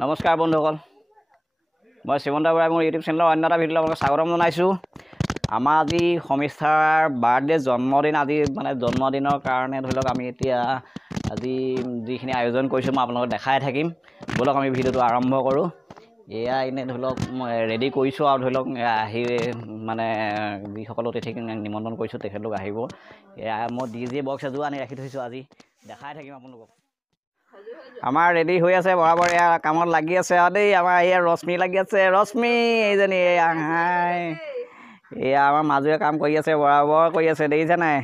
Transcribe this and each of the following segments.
নমস্কাৰ বন্ধুসকল, মই শ্ৰীমন্ত বৰাই মোৰ ইউটিউব চেনেলৰ অন্য এটা ভিডিঅ'লৈ আপোনালোকক স্বাগতম জনাইছোঁ। আমাৰ আজি সমিষ্ঠাৰ বাৰ্থডে জন্মদিন, আজি মানে জন্মদিনৰ কাৰণে ধৰি লওক আমি এতিয়া আজি যিখিনি আয়োজন কৰিছোঁ মই আপোনালোকক দেখাই থাকিম। ব'লক আমি ভিডিঅ'টো আৰম্ভ কৰোঁ। এয়া এনেই ধৰি লওক মই ৰেডি কৰিছোঁ আৰু ধৰি লওক আহি মানে যিসকল অতিথিক নিমন্ত্ৰণ কৰিছোঁ তেখেতলোক আহিব। এয়া মই DJ বক্স এযোৰ আনি ৰাখি থৈছোঁ, আজি দেখাই থাকিম আপোনালোকক। আমাৰ ৰেডি হৈ আছে, বৰাবৰ এয়া কামত লাগি আছে আৰু দেই। আমাৰ এয়া ৰশ্মি লাগি আছে, ৰশ্মি এইজনী হাই এয়া আমাৰ মাজুৱে কাম কৰি আছে, বৰাবৰ কৰি আছে, দেখিছে নাই?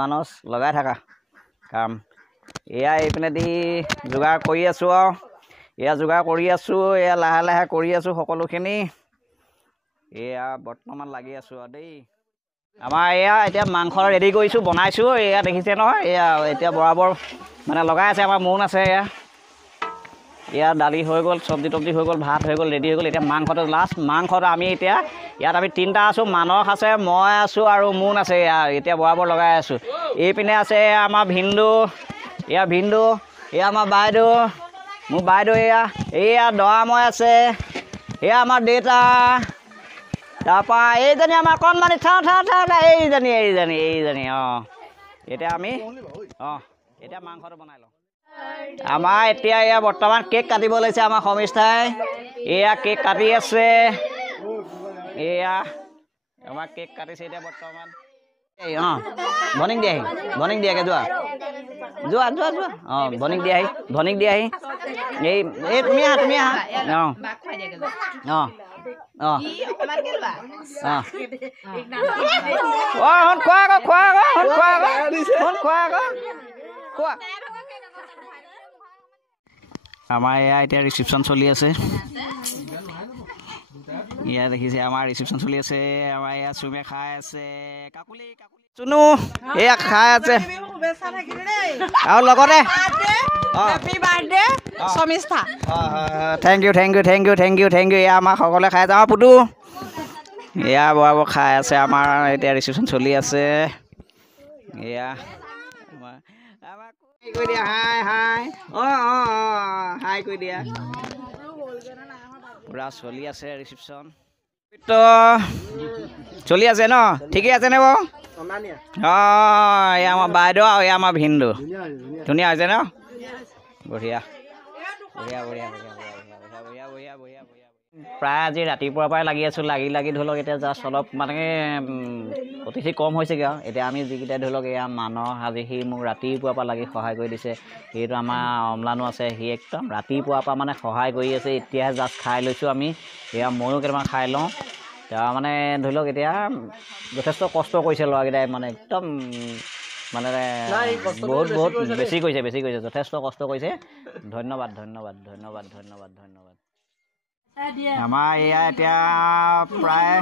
মানস লগাই থাকা কাম। এয়া এইপিনে দি যোগাৰ কৰি আছোঁ আৰু এয়া যোগাৰ কৰি আছোঁ, এয়া লাহে লাহে কৰি আছোঁ সকলোখিনি। এয়া বৰ্তমান লাগি আছোঁ আৰু দেই। আমাৰ এয়া এতিয়া মাংস ৰেডি কৰিছোঁ, বনাইছোঁ। এয়া দেখিছে নহয়, এয়া এতিয়া বৰাবৰ মানে লগাই আছে। আমাৰ মোন আছে, এয়া দালি হৈ গ'ল, চব্জি তব্জি হৈ গ'ল, ভাত হৈ গ'ল, ৰেডি হৈ গ'ল। এতিয়া মাংসটো লাষ্ট। মাংসটো আমি এতিয়া ইয়াত আমি তিনিটা আছোঁ, মানস আছে, মই আছোঁ আৰু মোন আছে। এতিয়া বৰাবৰ লগাই আছোঁ। এইপিনে আছে আমাৰ ভিন্দু, এয়া ভিন্দু, এয়া আমাৰ বাইদেউ, মোৰ বাইদেউ এয়া দৰাময় আছে, এয়া আমাৰ দেউতা, তাৰপৰা এইজনী আমাৰ অকণমানি এইজনী এতিয়া আমি এতিয়া মাংসটো বনাই লওঁ। আমাৰ এতিয়া এয়া বৰ্তমান কেক কাটিব লৈছে আমাৰ সমিষ্ঠাই। এয়া কেক কাটি আছে, এয়া আমাৰ কেক কাটিছে এতিয়া বৰ্তমান। ভনীক দিয়াহি যোৱা ভনীক দিয়াহি এই তুমি আহা খোৱা। আমাৰ এয়া এতিয়া ৰিচিপশ্যন চলি আছে। এয়া দেখিছে আমাৰ ৰিচিপশ্যন চলি আছে। আমাৰ এয়া চুমে খাই আছে, কাকুলি চুনু এয়া খাই আছে আৰু লগতে থেংক ইউ। এয়া আমাৰ সকলোৱে খাই যাওঁ পুতু। এয়া বৰাবৰ খাই আছে। আমাৰ এতিয়া ৰিচিপশ্যন চলি আছে। এয়া কৈ দিয়া হাই হাই কৈ দিয়া। পুৰা চলি আছে ৰিচিপশ্যন, চলি আছে ন? ঠিকেই আছে নে বাৰু? এয়া আমাৰ বাইদেউ আৰু এয়া আমাৰ ভিন্দু। ধুনীয়া হৈছে ন? বঢ়িয়া। প্ৰায় আজি ৰাতিপুৱাৰ পৰাই লাগি আছোঁ, লাগি ধৰি লওক এতিয়া জাষ্ট অলপ মানে অতিথি কম হৈছেগৈ আৰু। এতিয়া আমি যিকেইটা ধৰি লওক এয়া মানস, আজি সি মোক ৰাতিপুৱাৰ পৰা লাগি সহায় কৰি দিছে। সেইটো আমাৰ অম্লানো আছে, সি একদম ৰাতিপুৱাৰ পৰা মানে সহায় কৰি আছে। এতিয়াহে জাষ্ট খাই লৈছোঁ আমি। এয়া ময়ো কেইটামান খাই লওঁ। তাৰ মানে ধৰি লওক এতিয়া যথেষ্ট কষ্ট কৰিছে ল'ৰাকেইটাই, মানে একদম মানে বহুত বেছি কৰিছে, যথেষ্ট কষ্ট কৰিছে। ধন্যবাদ। আমাৰ এয়া এতিয়া প্ৰায়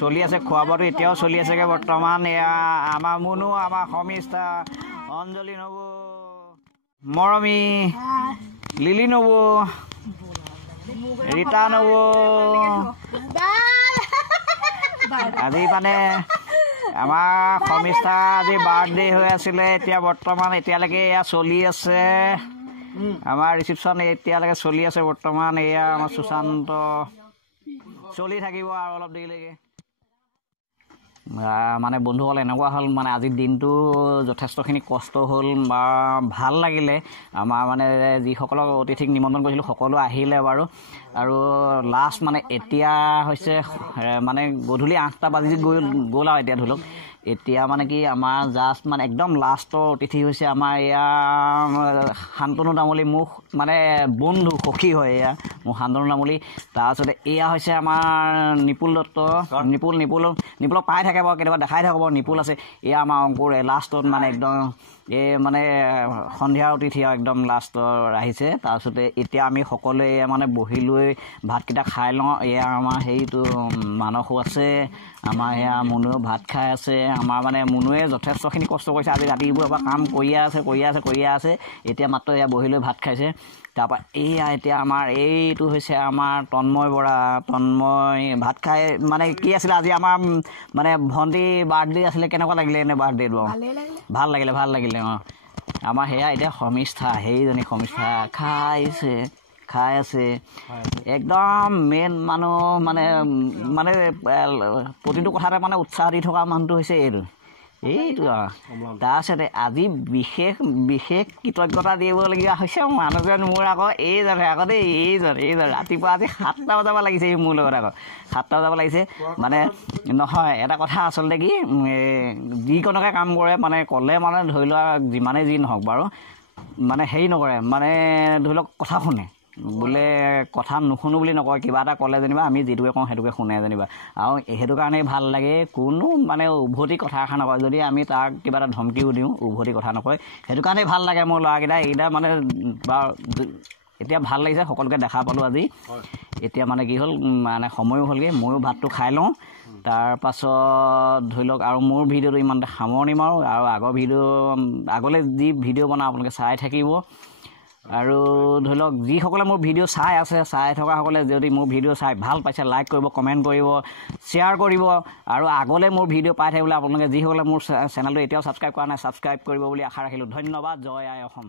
চলি আছে, খোৱা বোৱাটো এতিয়াও চলি আছেগৈ বৰ্তমান। এয়া আমাৰ মুনু, আমাৰ সমিষ্ঠা, অঞ্জলি নবৌ, মৰমী, লিলি নবৌ, ৰীতা নবৌ। আজি মানে আমাৰ সমিষ্ঠা আজি বাৰ্থডে হৈ আছিলে। এতিয়া বৰ্তমান এতিয়ালৈকে এয়া চলি আছে আমাৰ ৰিচিপশ্যন, এতিয়ালৈকে চলি আছে বৰ্তমান। এয়া আমাৰ সুশান্ত চলি থাকিব আৰু অলপ দেৰিলৈকে। মানে বন্ধুসকল এনেকুৱা হ'ল, মানে আজিৰ দিনটো যথেষ্টখিনি কষ্ট হ'ল বা ভাল লাগিলে। আমাৰ মানে যিসকলক অতিথিক নিমন্ত্ৰণ কৰিছিলোঁ সকলো আহিলে বাৰু। আৰু লাষ্ট মানে এতিয়া হৈছে মানে গধূলি 8টা বাজি গ'ল আৰু এতিয়া ধৰি লওক। এতিয়া মানে কি আমাৰ জাষ্ট মানে একদম লাষ্টৰ অতিথি হৈছে আমাৰ এয়া শান্তনু তামুলী, মোক মানে বন্ধু সখী হয় এয়া মোৰ শান্তনু তামুলী। তাৰপিছতে এয়া হৈছে আমাৰ নিপুল দত্ত, নিপুলক পাই থাকে বাৰু, কেতিয়াবা দেখাই থাকোঁ বাৰু, নিপুল আছে। এয়া আমাৰ অংকুৰ লাষ্টত মানে একদম এই মানে সন্ধিয়াৰ অতিথি আৰু একদম লাষ্টৰ আহিছে। তাৰপিছতে এতিয়া আমি সকলোৱে মানে বহি লৈ ভাতকেইটা খাই লওঁ। এয়া আমাৰ হেৰিটো মানসো আছে, আমাৰ এয়া মুনুৱেও ভাত খাই আছে। আমাৰ মানে মুনুৱে যথেষ্টখিনি কষ্ট কৰিছে আজি ৰাতিপুৱাৰ পৰা, কাম কৰিয়ে আছে। এতিয়া মাত্ৰ এয়া বহি লৈ ভাত খাইছে। তাৰপৰা এয়া এতিয়া আমাৰ এইটো হৈছে আমাৰ তন্ময় বৰা। তন্ময় ভাত খাই মানে কি আছিলে আজি আমাৰ মানে ভণ্টি বাৰ্থডে আছিলে। কেনেকুৱা লাগিলে এনে বাৰ্থডেটো? ভাল লাগিলে। আমাৰ সেয়া এতিয়া সমিষ্ঠা, সেইজনী সমিষ্ঠা খাইছে। খাই আছে একদম মেইন মানুহ মানে মানে প্ৰতিটো কথাতে মানে উৎসাহ দি থকা মানুহটো হৈছে এইটো তাৰপিছতে আজি বিশেষ কৃতজ্ঞতা দিবলগীয়া হৈছে মানুহজন মোৰ আকৌ এইজনে আকৌ দেই এইজন ৰাতিপুৱা আজি 7টা বজাৰ পৰা লাগিছে মোৰ লগত আকৌ 7টা বজাৰ পৰা লাগিছে মানে নহয় এটা কথা আচলতে কি যিকণকে কাম কৰে মানে ক'লে মানে ধৰি লোৱা যিমানেই যি নহওক বাৰু মানে হেৰি নকৰে মানে ধৰি লওক কথা শুনে বোলে কথা নুশুনো বুলি নকয় কিবা এটা ক'লে যেনিবা আমি যিটোকে কওঁ সেইটোকে শুনে যেনিবা আৰু সেইটো কাৰণেই ভাল লাগে কোনো মানে উভতি কথা এষাৰ নকয় যদি আমি তাক কিবা এটা ধমকিও দিওঁ উভতি কথা নকয় সেইটো কাৰণেই ভাল লাগে মোৰ ল'ৰাকেইটা এইকেইটা মানে বাৰু এতিয়া ভাল লাগিছে সকলোকে দেখা পালোঁ আজি এতিয়া মানে কি হ'ল মানে সময়ো হ'লগৈ ময়ো ভাতটো খাই লওঁ তাৰপাছত ধৰি লওক আৰু মোৰ ভিডিঅ'টো ইমানতে সামৰণি মাৰোঁ আৰু আগলৈ যি ভিডিঅ' বনাওঁ আপোনালোকে চাই থাকিব আৰু ধৰি লওক যিসকলে মোৰ ভিডিঅ' চাই থকাসকলে যদি মোৰ ভিডিঅ' চাই ভাল পাইছে লাইক কৰিব কমেণ্ট কৰিব শ্বেয়াৰ কৰিব আৰু আগলৈ মোৰ ভিডিঅ' পাই থাকিবলৈ আপোনালোকে যিসকলে মোৰ চেনেলটো এতিয়াও ছাবস্ক্ৰাইব কৰা নাই ছাবস্ক্ৰাইব কৰিব বুলি আশা ৰাখিলোঁ ধন্যবাদ জয় আই অসম।